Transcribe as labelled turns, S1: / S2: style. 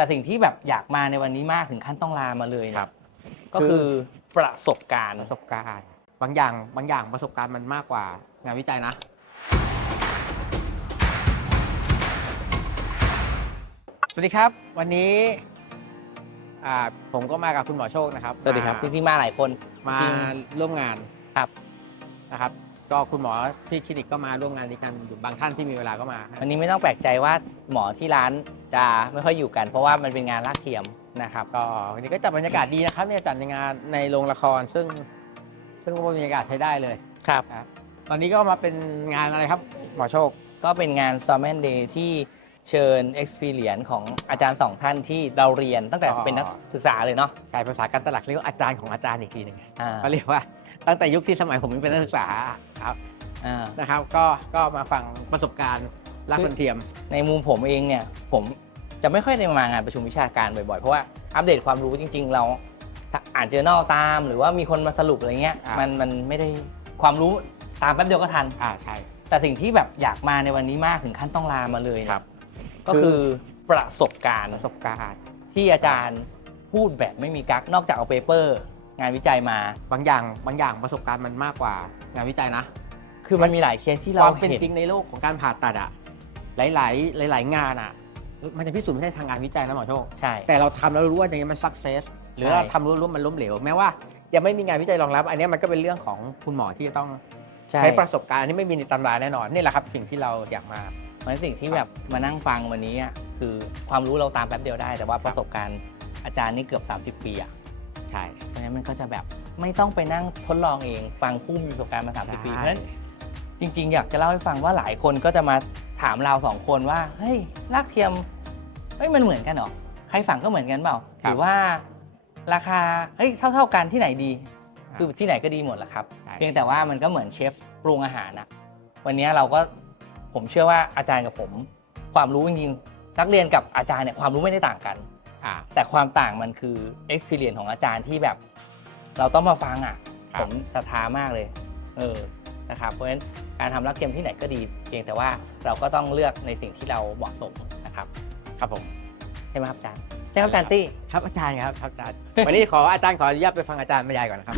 S1: แต่สิ่งที่แบบอยากมาในวันนี้มากถึงขั้นต้องลามาเลยเนี่ย
S2: ครับ
S1: ก็คือประสบการณ์
S2: ประสบการณ์ บางอย่างบางอย่างประสบการณ์มันมากกว่างานวิจัยนะ สวัสดีครับ วันนี้อ่าผมก็มากับคุณหมอโชคนะครับ
S1: สวัสดีครับจ
S2: มา
S1: ริงๆมาหลายคน
S2: มา
S1: จริง
S2: ร่วมงาน
S1: ครับ
S2: นะครับ ก็คุณหมอที่คลินิกก็มาร่วมงานนี้กันอยู่บางท่านที่มีเวลาก็มา
S1: วันนี้ไม่ต้องแปลกใจว่าหมอที่ร้านจะไม่ค่อยอยู่กัน เพราะว่ามันเป็นงานลากเทียมนะครับ
S2: ก็วันนี้ก็จัดบรรยากาศดีนะครับเนี่ยจัดในงานในโรงละคร ซึ่งซึ่งบรรยากาศใช้ได้เลย
S1: ครับ
S2: ครับ ตอนนี้ก็มาเป็นงานอะไรครับ หมอโชค
S1: ก็เป็นงาน s u m m o n Day ที่ เชิญ Experience ของอาจารย์สองท่านที่เราเรียนตั้งแต่
S2: อ๋อ
S1: เป็นนักศึกษาเลยเนาะ
S2: ใช้ภาษาการตลาดเรียกว่าอาจารย์ของอาจารย์อีกทีหนึง
S1: อ่า
S2: ก็เรียกว่าตั้งแต่ยุคที่สมัยผมยังเป็นนักศึกษาครับ
S1: อ่า
S2: นะครับ ก็ก็มาฟังประสบการณ์รักคนเทียม
S1: ในมุมผมเองเนี่ยผมจะไม่ค่อยได้มางานประชุมวิชาการบ่อยๆ เพราะว่าอัปเดตความรู้จริง ๆ เราถ้าอ่านเจอแนลตาม หรือว่ามีคนมาสรุปอะไรเงี้ย
S2: อ่ามั
S1: มันมันไม่ได้ความรู้ตามแป๊บเดียวก็ทัน
S2: อ่าใช่
S1: แต่สิ่งที่แบบอยากมาในวันนี้มากถึงขั้นต้องลามาเลยเนี่ย
S2: ครับ
S1: ก็คือประสบการณ์
S2: ประสบการณ์
S1: ที่อาจารย์พูดแบบไม่มีกั๊กนอกจากเอาเปเปอร์ งานวิจัยมา
S2: บางอย่างบางอย่างประสบการณ์มันมากกว่างานวิจัยนะ
S1: คือมันมีหลายเคสที่
S2: ค
S1: เรา
S2: วามเป็น
S1: เห็น
S2: จริงในโลกของการผ่าตัดอะหลาย ๆ หลาย ๆ งานอะมันจะพิสูจน์ไม่ได้ทางงานวิจัยนะหมอโชค
S1: ใช่
S2: แต่เราทำแล้วรู้ว่าอย่างนี้มันสักเซสหรือ
S1: ใช่
S2: เราทำรู้รู้ว่ามันล้มเหลว แม้ว่ายังไม่มีงานวิจัยรองรับ อันนี้มันก็เป็นเรื่องของคุณหมอที่จะต้อง
S1: ใช่
S2: ใช้ประสบการณ์ที่ไม่มีในตำราแน่นอนนี่แหละครับสิ่งที่เราอยากมา
S1: เพราะฉะนั้นสิ่งที่แบบมานั่งฟังวันนี้อะคือความรู้เราตามแป๊บเดียวได้ แต่ว่าประสบการณ์อาจารย์นี่เกือบ 30 ปีอะ
S2: ใช่
S1: เพราะฉะนั้นมันก็จะแบบไม่ต้องไปนั่งทดลองเองฟังผู้มีประสบการณ์มา30ปีเพราะฉะนั้นจริง ๆ อยากจะเล่าให้ฟังว่าหลายคนก็จะมาถามเราสองคนว่าเฮ้ยลากเทียมเฮ้ยมันเหมือนกันเหรอใครฝังก็เหมือนกันเปล่าหรือว่าราคาเฮ้ยเท่า ๆกันที่ไหนดีคือที่ไหนก็ดีหมดแหละครับ
S2: ใช่
S1: เพียงแต่ว่ามันก็เหมือนเชฟปรุงอาหารนะวันนี้เราก็ ผมเชื่อว่าอาจารย์กับผม ความรู้จริงๆนักเรียนกับอาจารย์เนี่ยความรู้ไม่ได้ต่างกัน
S2: อ่า
S1: แต่ความต่างมันคือ experience ของอาจารย์ที่แบบ เราต้องมาฟังอะ
S2: ครับ
S1: ผมศรัทธามากเลย เออนะครับเพราะฉะนั้นการทำรักเทียมที่ไหนก็ดี เพียงแต่ว่าเราก็ต้องเลือกในสิ่งที่เราเหมาะสมนะครับ
S2: ครับผม
S1: ใช่ไหมครับอาจารย์ใช่ครับอาจารย์ตี้
S2: ครับอาจารย์ครับครับอาจารย์ วันนี้ขออาจารย์ขออนุญาตไปฟังอาจารย์บรรยายก่อนนะครับ